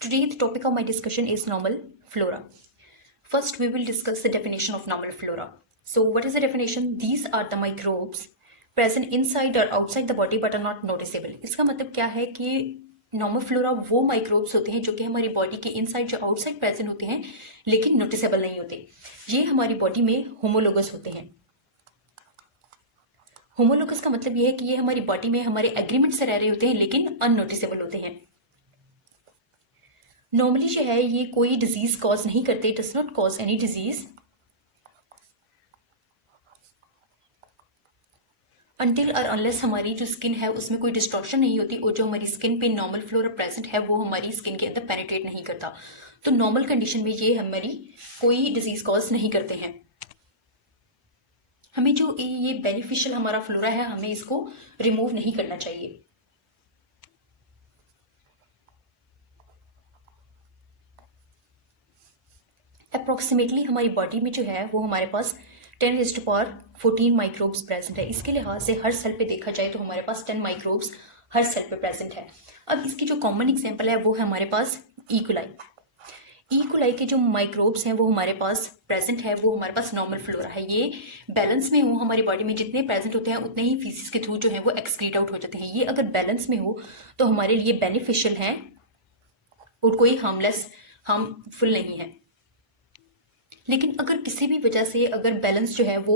Today, the topic of my discussion is normal flora. First, we will discuss the definition of normal flora. So, what is the definition? These are the microbes present inside or outside the body but are not noticeable. इसका मतलब क्या है कि normal flora वो microbes होते हैं जो कि हमारी बॉडी के इनसाइड या आउटसाइड प्रेजेंट होते हैं लेकिन नोटिसेबल नहीं होते. ये हमारी बॉडी में होमोलोगस होते हैं. होमोलोगस का मतलब ये है कि ये हमारी बॉडी में हमारे एग्रीमेंट से रह रहे होते हैं लेकिन अननोटिसेबल होते हैं. नॉर्मली जो है ये कोई डिजीज कॉज नहीं करते. Does not cause any disease until और अनलेस हमारी जो स्किन है उसमें कोई डिस्ट्रक्शन नहीं होती और जो हमारी स्किन पे नॉर्मल फ्लोरा प्रेजेंट है वो हमारी स्किन के अंदर पेनिट्रेट नहीं करता. तो नॉर्मल कंडीशन में ये हमारी कोई डिजीज कॉज नहीं करते हैं. हमें जो ये बेनिफिशियल हमारा फ्लोरा है हमें इसको रिमूव नहीं करना चाहिए. अप्रोक्सीमेटली हमारी बॉडी में जो है वो हमारे पास 10⁴ माइक्रोब्स प्रेजेंट है. इसके लिहाज से हर सेल पे देखा जाए तो हमारे पास 10 माइक्रोब्स हर सेल पे प्रेजेंट है. अब इसकी जो कॉमन एग्जांपल है वो है हमारे पास इकोलाई. इकोलाई के जो माइक्रोब्स हैं वो हमारे पास प्रेजेंट है. वो हमारे पास नॉर्मल फ्लोरा है. ये बैलेंस में हो हमारी बॉडी में जितने प्रेजेंट होते हैं उतने ही फीसिस के थ्रू जो है वो एक्सक्रीट आउट हो जाते हैं. ये अगर बैलेंस में हो तो हमारे लिए बेनिफिशियल है और कोई हार्मफुल नहीं है. लेकिन अगर किसी भी वजह से अगर बैलेंस जो है वो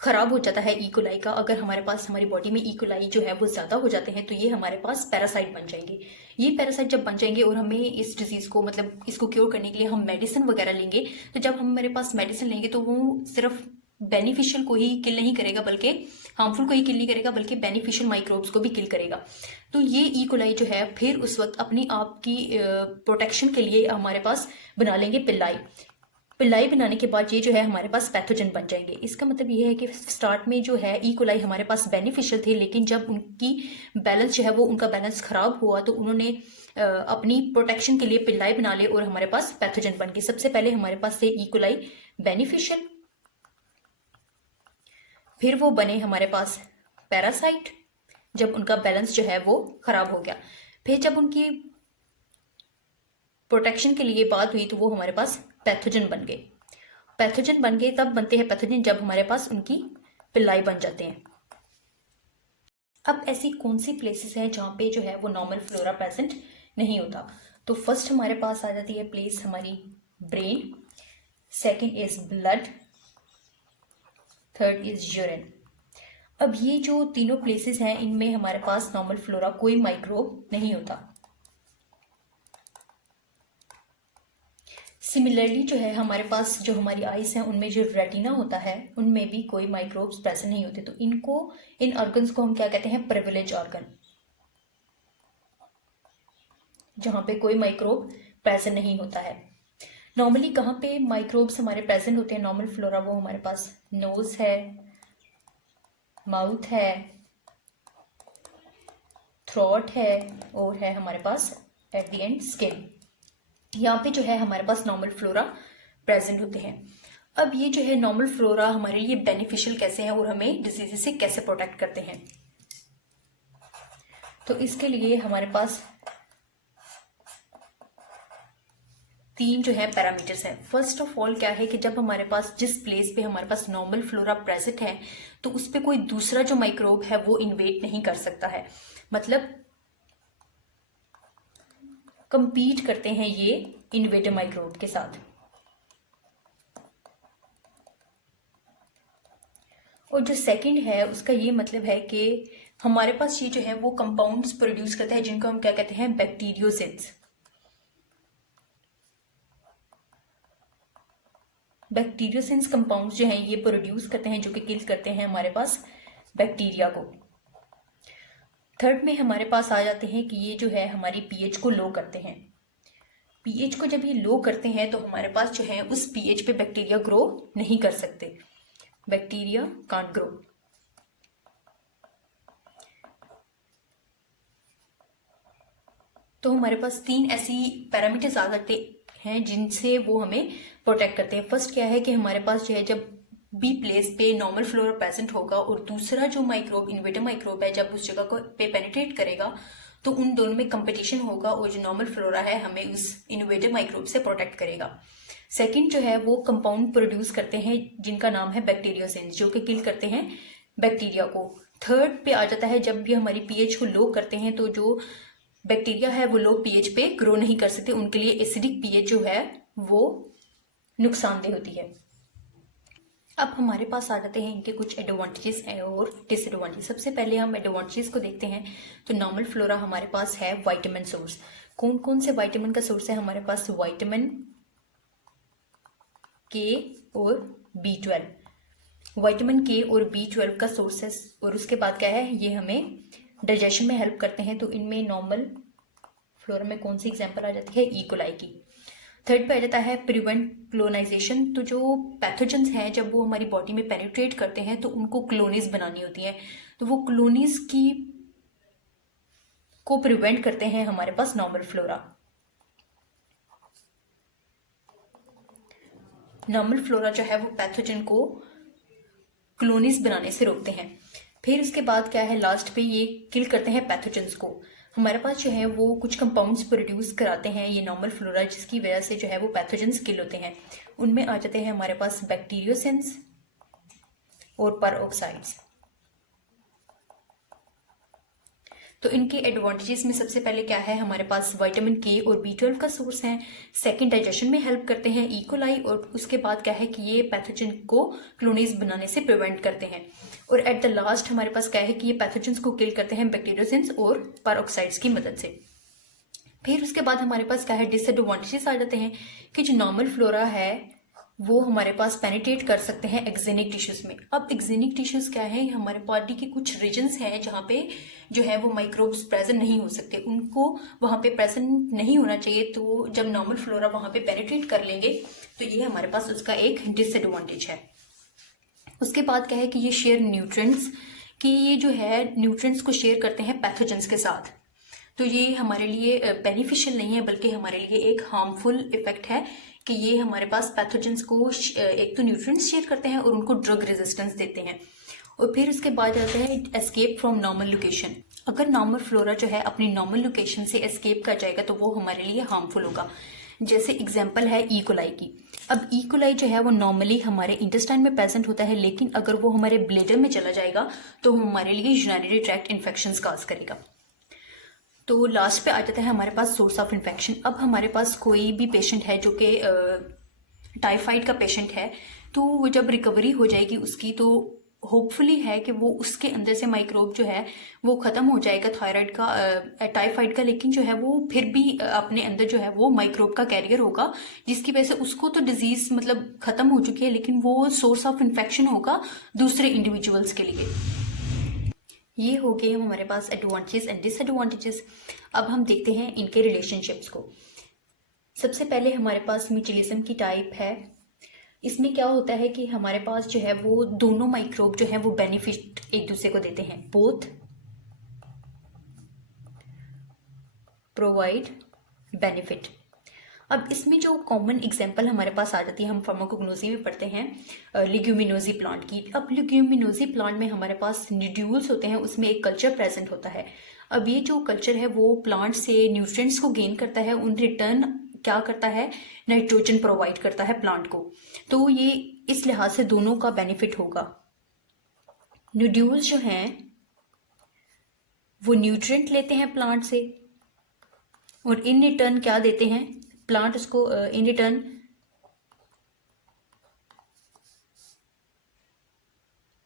खराब हो जाता है इकोलाई का, अगर हमारे पास हमारी बॉडी में इकोलाई जो है वो ज्यादा हो जाते हैं तो ये हमारे पास पैरासाइट बन जाएंगे. ये पैरासाइट जब बन जाएंगे और हमें इस डिजीज को मतलब इसको क्योर करने के लिए हम मेडिसिन वगैरह लेंगे तो जब हम हमारे पास मेडिसिन लेंगे तो वो सिर्फ बेनिफिशियल को ही किल नहीं करेगा बल्कि हार्मफुल को ही किल नहीं करेगा बल्कि बेनिफिशियल माइक्रोब्स को भी किल करेगा. तो ये इकोलाई जो है फिर उस वक्त अपनी आप की प्रोटेक्शन के लिए हमारे पास बना लेंगे पिल्लाई बनाने के बाद ये जो है हमारे पास पैथोजन बन जाएंगे. इसका मतलब ये है कि स्टार्ट में जो है इकोलाई हमारे पास बेनिफिशियल थे लेकिन जब उनकी बैलेंस जो है वो उनका बैलेंस खराब हुआ तो उन्होंने अपनी प्रोटेक्शन के लिए पिल्लाई बना ले और हमारे पास पैथोजन बन गए. सबसे पहले हमारे पास थे इकोलाई बेनिफिशियल, फिर वो बने हमारे पास पैरासाइट जब उनका बैलेंस जो है वो खराब हो गया. फिर जब उनकी प्रोटेक्शन के लिए बात हुई तो वो हमारे पास पैथोजन बन गए. तब बनते हैं पैथोजन जब हमारे पास उनकी पिल्लाई बन जाते हैं. अब ऐसी कौन सी प्लेसेस हैं जहाँ पे जो है वो नॉर्मल फ्लोरा प्रेजेंट नहीं होता. तो फर्स्ट हमारे पास आ जाती है प्लेस हमारी brain, second is blood, third is urine. अब ये जो तीनों प्लेसेस हैं इनमें हमारे पास नॉर्मल फ्लोरा कोई माइक्रोब नहीं होता. सिमिलरली जो है हमारे पास जो हमारी आइज हैं उनमें जो रेटिना होता है उनमें भी कोई माइक्रोब्स प्रेजेंट नहीं होते. तो इन ऑर्गन्स को हम क्या कहते हैं, प्रिविलेज ऑर्गन, जहां पे कोई माइक्रोब प्रेजेंट नहीं होता है. नॉर्मली कहाँ पे माइक्रोब्स हमारे प्रेजेंट होते हैं नॉर्मल फ्लोरा, वो हमारे पास नोज है, माउथ है, थ्रोट है और है हमारे पास एट द एंड स्किन. यहाँ पे जो है हमारे पास नॉर्मल फ्लोरा प्रेजेंट होते हैं. अब ये जो है नॉर्मल फ्लोरा हमारे लिए बेनिफिशियल कैसे है और हमें डिजीज से कैसे प्रोटेक्ट करते हैं. तो इसके लिए हमारे पास 3 जो है पैरामीटर्स हैं. फर्स्ट ऑफ ऑल क्या है कि जब हमारे पास जिस प्लेस पे हमारे पास नॉर्मल फ्लोरा प्रेजेंट है तो उस पे कोई दूसरा जो माइक्रोब है वो इन्वेड नहीं कर सकता है. मतलब कंपीट करते हैं ये इन्वेडर माइक्रोब के साथ. और जो सेकंड है उसका ये मतलब है कि हमारे पास ये जो है वो कंपाउंड्स प्रोड्यूस करता है जिनको हम क्या कहते हैं, बैक्टीरियोसिड्स. बैक्टीरियोसिड्स कंपाउंड्स जो हैं ये प्रोड्यूस करते हैं जो कि किल करते हैं हमारे पास बैक्टीरिया को. थर्ड में हमारे पास आ जाते हैं कि ये जो है हमारी पीएच को लो करते हैं. पीएच को जब ये लो करते हैं तो हमारे पास जो है उस पीएच पे बैक्टीरिया ग्रो नहीं कर सकते. Bacteria can't grow. तो हमारे पास 3 ऐसी पैरामीटर्स आ सकते हैं जिनसे वो हमें प्रोटेक्ट करते हैं. फर्स्ट क्या है कि हमारे पास जो है जब बी प्लेस पे नॉर्मल फ्लोरा प्रेजेंट होगा और दूसरा जो माइक्रोब इन्वेटर माइक्रोब है जब उस जगह को पे पेनिट्रेट करेगा तो उन दोनों में कंपटीशन होगा और जो नॉर्मल फ्लोरा है हमें उस इनोवेटिव माइक्रोब से प्रोटेक्ट करेगा। सेकंड जो है वो कंपाउंड प्रोड्यूस करते हैं जिनका नाम है बैक्टीरियोसेंस, जो कि किल करते हैं बैक्टीरिया को। थर्ड पे आ जाता है जब भी हमारी पीएच को लो करते हैं तो जो बैक्टीरिया है वो लो पीएच पे ग्रो नहीं कर सकते, उनके लिए एसिडिक पीएच जो है वो नुकसानदेह होती है। अब हमारे पास आ जाते हैं इनके कुछ एडवांटेजेस और डिसएडवांटेज। सबसे पहले हम एडवांटेजेस को देखते हैं। तो नॉर्मल फ्लोरा हमारे पास है विटामिन सोर्स। कौन कौन से विटामिन का सोर्स है हमारे पास? विटामिन के और B12। विटामिन के और B12 का सोर्स है। और उसके बाद क्या है, ये हमें डाइजेशन में हेल्प करते हैं। तो इनमें नॉर्मल फ्लोरा में कौन सी एग्जांपल आ जाती है? ई कोलाई की। थर्ड पे आ जाता है प्रिवेंट क्लोनाइजेशन। तो जो पैथोजेंस हैं जब वो हमारी बॉडी में पेनिट्रेट करते हैं तो उनको क्लोनीज बनानी होती है, तो वो क्लोनीज को प्रिवेंट करते हैं हमारे पास नॉर्मल फ्लोरा। नॉर्मल फ्लोरा जो है वो पैथोजन को क्लोनीज बनाने से रोकते हैं। फिर उसके बाद क्या है, लास्ट पे ये किल करते हैं पैथोजेंस को। हमारे पास जो है वो कुछ कंपाउंड्स प्रोड्यूस कराते हैं ये नॉर्मल फ्लोरा, जिसकी वजह से जो है वो पैथोजेंस किल होते हैं। उनमें आ जाते हैं हमारे पास बैक्टीरियोसेंस और परऑक्साइड्स। तो इनके एडवांटेजेस में सबसे पहले क्या है, हमारे पास विटामिन के और B12 का सोर्स है। सेकंड, डाइजेशन में हेल्प करते हैं ई कोलाई। और उसके बाद क्या है कि ये पैथोजन को क्लोनीज बनाने से प्रिवेंट करते हैं। और एट द लास्ट हमारे पास क्या है कि ये पैथोजेंस को किल करते हैं बैक्टीरियोसेंस और परऑक्साइड्स की मदद से। फिर उसके बाद हमारे पास क्या है, डिसएडवांटेजेस आ जाते हैं कि जो नॉर्मल फ्लोरा है वो हमारे पास पेनिट्रेट कर सकते हैं एक्जेनिक टिश्यूज में। अब एक्जेनिक टिश्यूज क्या है, हमारे बॉडी के कुछ रीजन्स हैं जहाँ पे जो है वो माइक्रोब्स प्रेजेंट नहीं हो सकते, उनको वहाँ पे प्रेजेंट नहीं होना चाहिए। तो जब नॉर्मल फ्लोरा वहाँ पे पेनिट्रेट कर लेंगे तो ये हमारे पास उसका एक डिसएडवांटेज है। उसके बाद क्या है कि ये शेयर न्यूट्रिएंट्स, कि ये जो है न्यूट्रिएंट्स को शेयर करते हैं पैथोजेंस के साथ। तो ये हमारे लिए बेनिफिशियल नहीं है, बल्कि हमारे लिए एक हार्मफुल इफेक्ट है कि ये हमारे पास पैथोजेंस को एक तो न्यूट्रिएंट्स शेयर करते हैं और उनको ड्रग रेजिस्टेंस देते हैं। और फिर उसके बाद आता है एस्केप फ्रॉम नॉर्मल लोकेशन। अगर नॉर्मल फ्लोरा जो है अपनी नॉर्मल लोकेशन से एस्केप कर जाएगा तो वो हमारे लिए हार्मफुल होगा। जैसे एग्जाम्पल है ई कोलाई की। अब ई कोलाई जो है वो नॉर्मली हमारे इंटेस्टाइन में प्रेजेंट होता है, लेकिन अगर वो हमारे ब्लेडर में चला जाएगा तो हमारे लिए यूरिनरी ट्रैक्ट इन्फेक्शंस काज करेगा। तो लास्ट पे आ जाता है हमारे पास सोर्स ऑफ इन्फेक्शन। अब हमारे पास कोई भी पेशेंट है जो कि टाइफाइड का पेशेंट है, तो वो जब रिकवरी हो जाएगी उसकी, तो होपफुली है कि वो उसके अंदर से माइक्रोब जो है वो ख़त्म हो जाएगा थायराइड का, टाइफाइड का, लेकिन जो है वो फिर भी अपने अंदर जो है वो माइक्रोब का कैरियर होगा, जिसकी वजह से उसको तो डिजीज़ मतलब ख़त्म हो चुकी है, लेकिन वो सोर्स ऑफ इन्फेक्शन होगा दूसरे इंडिविजुअल्स के लिए। ये हो गए हमारे पास एडवांटेजेस एंड डिसएडवांटेजेस। अब हम देखते हैं इनके रिलेशनशिप्स को। सबसे पहले हमारे पास म्यूचुअलिज्म की टाइप है। इसमें क्या होता है कि हमारे पास जो है वो दोनों माइक्रोब जो है वो बेनिफिट एक दूसरे को देते हैं, बोथ प्रोवाइड बेनिफिट। अब इसमें जो कॉमन एग्जांपल हमारे पास आ जाती है, हम फार्माकोग्नोसी में पढ़ते हैं लिग्यूमिनोजी प्लांट की। अब लिग्यूमिनोजी प्लांट में हमारे पास न्यूड्यूल्स होते हैं, उसमें एक कल्चर प्रेजेंट होता है। अब ये जो कल्चर है वो प्लांट से न्यूट्रिएंट्स को गेन करता है, उन रिटर्न क्या करता है, नाइट्रोजन प्रोवाइड करता है प्लांट को। तो ये इस लिहाज से दोनों का बेनिफिट होगा। न्यूड्यूल्स जो हैं वो न्यूट्रिएंट लेते हैं प्लांट से और इन रिटर्न क्या देते हैं, प्लांट उसको इन रिटर्न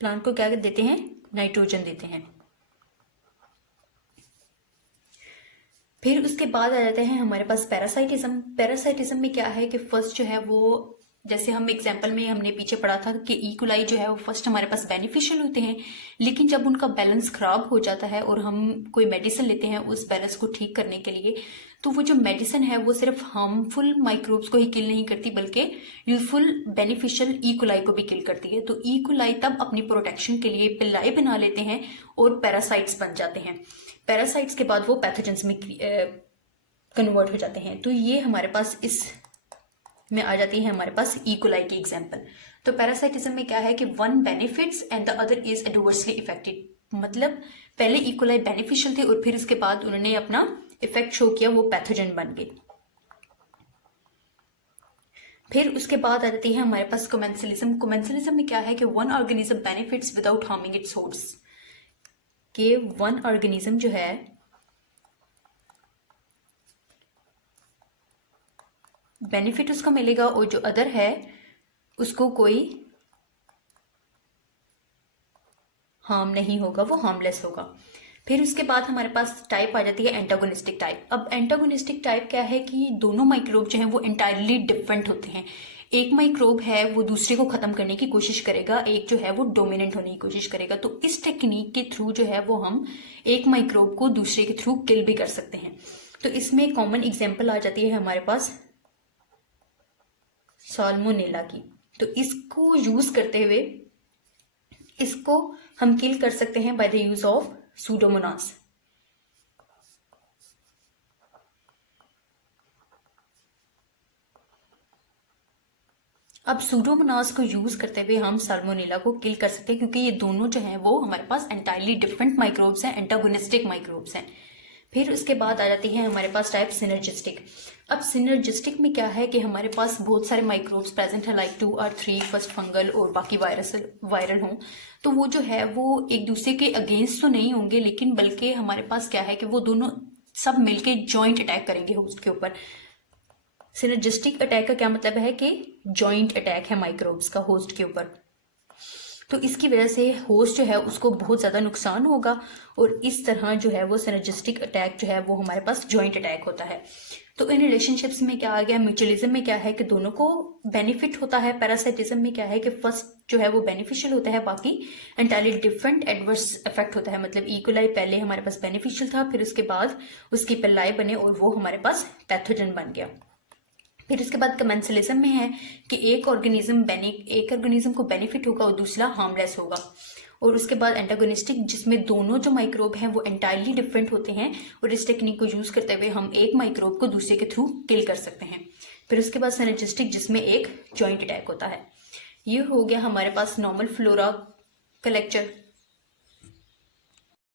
प्लांट को क्या देते हैं, नाइट्रोजन देते हैं। फिर उसके बाद आ जाते हैं हमारे पास पैरासाइटिज्म। पैरासाइटिज्म में क्या है कि फर्स्ट जो है वो, जैसे हम एग्जाम्पल में हमने पीछे पढ़ा था कि ई कोलाई जो है वो फर्स्ट हमारे पास बेनिफिशियल होते हैं, लेकिन जब उनका बैलेंस खराब हो जाता है और हम कोई मेडिसिन लेते हैं उस बैलेंस को ठीक करने के लिए, तो वो जो मेडिसिन है वो सिर्फ हार्मफुल माइक्रोब्स को ही किल नहीं करती, बल्कि यूजफुल बेनिफिशियल ई कोलाई को भी किल करती है। तो ई कोलाई तब अपनी प्रोटेक्शन के लिए पिल्लाई बना लेते हैं और पैरासाइट्स बन जाते हैं। पैरासाइट्स के बाद वो पैथोजेंस में कन्वर्ट हो जाते हैं। तो ये हमारे पास इस में आ जाती है हमारे पास ई कोलाई की एग्जाम्पल। तो पैरासाइटिज्म में क्या है कि one benefits and the other is adversely affected, मतलब पहले इकोलाई बेनिफिशियल थे और फिर उसके बाद उन्होंने अपना इफेक्ट शो किया, वो पैथोजन बन गए। फिर उसके बाद आ जाती है हमारे पास कोमेंसलिज्म। कोमेंसलिज्म में क्या है कि one organism benefits without harming it's host, कि वन ऑर्गेनिज्म जो है बेनिफिट उसका मिलेगा और जो अदर है उसको कोई हार्म नहीं होगा, वो हार्मलेस होगा। फिर उसके बाद हमारे पास टाइप आ जाती है एंटागोनिस्टिक टाइप। अब एंटागोनिस्टिक टाइप क्या है कि दोनों माइक्रोब जो हैं वो इंटायरली डिफरेंट होते हैं। एक माइक्रोब है वो दूसरे को खत्म करने की कोशिश करेगा, एक जो है वो डोमिनेंट होने की कोशिश करेगा। तो इस टेक्निक के थ्रू जो है वो हम एक माइक्रोब को दूसरे के थ्रू किल भी कर सकते हैं। तो इसमें कॉमन एग्जाम्पल आ जाती है हमारे पास साल्मोनेला की। तो इसको यूज करते हुए इसको हम किल कर सकते हैं by the use of Pseudomonas. अब सूडोमोनास को यूज करते हुए हम साल्मोनेला को किल कर सकते हैं, क्योंकि ये दोनों जो हैं वो हमारे पास एंटायरली डिफरेंट माइक्रोब्स हैं, एंटागोनिस्टिक माइक्रोब्स हैं। फिर उसके बाद आ जाती है हमारे पास टाइप सिनर्जिस्टिक। अब सिनर्जिस्टिक में क्या है कि हमारे पास बहुत सारे माइक्रोब्स प्रेजेंट है, लाइक 2 और 3 फर्स्ट फंगल और बाकी वायरल हों, तो वो जो है वो एक दूसरे के अगेंस्ट तो नहीं होंगे, लेकिन बल्कि हमारे पास क्या है कि वो दोनों सब मिलके जॉइंट अटैक करेंगे होस्ट के ऊपर। सिनर्जिस्टिक अटैक का क्या मतलब है कि जॉइंट अटैक है माइक्रोब्स का होस्ट के ऊपर। तो इसकी वजह से होस्ट जो है उसको बहुत ज़्यादा नुकसान होगा और इस तरह जो है वो सिनर्जिस्टिक अटैक जो है वो हमारे पास जॉइंट अटैक होता है। तो इन रिलेशनशिप्स में क्या आ गया, म्यूचुअलिज्म में क्या है कि दोनों को बेनिफिट होता है, पैरासाइटिज्म में क्या है कि फर्स्ट जो है वो बेनिफिशियल होता है, बाकी एंटायरली डिफरेंट एडवर्स इफेक्ट होता है। मतलब इकोलाई पहले हमारे पास बेनिफिशियल था, फिर उसके बाद उसकी पिल्लाई बने और वो हमारे पास पैथोजन बन गया। फिर उसके बाद कमेंसलिज्म में है कि एक ऑर्गेनिज्म को बेनिफिट होगा और दूसरा हार्मलेस होगा। और उसके बाद एंटागोनिस्टिक, जिसमें दोनों जो माइक्रोब हैं वो एंटायरली डिफरेंट होते हैं और इस टेक्निक को यूज करते हुए हम एक माइक्रोब को दूसरे के थ्रू किल कर सकते हैं। फिर उसके बाद सिनर्जिस्टिक, जिसमें एक जॉइंट अटैक होता है। ये हो गया हमारे पास नॉर्मल फ्लोरा का लेक्चर।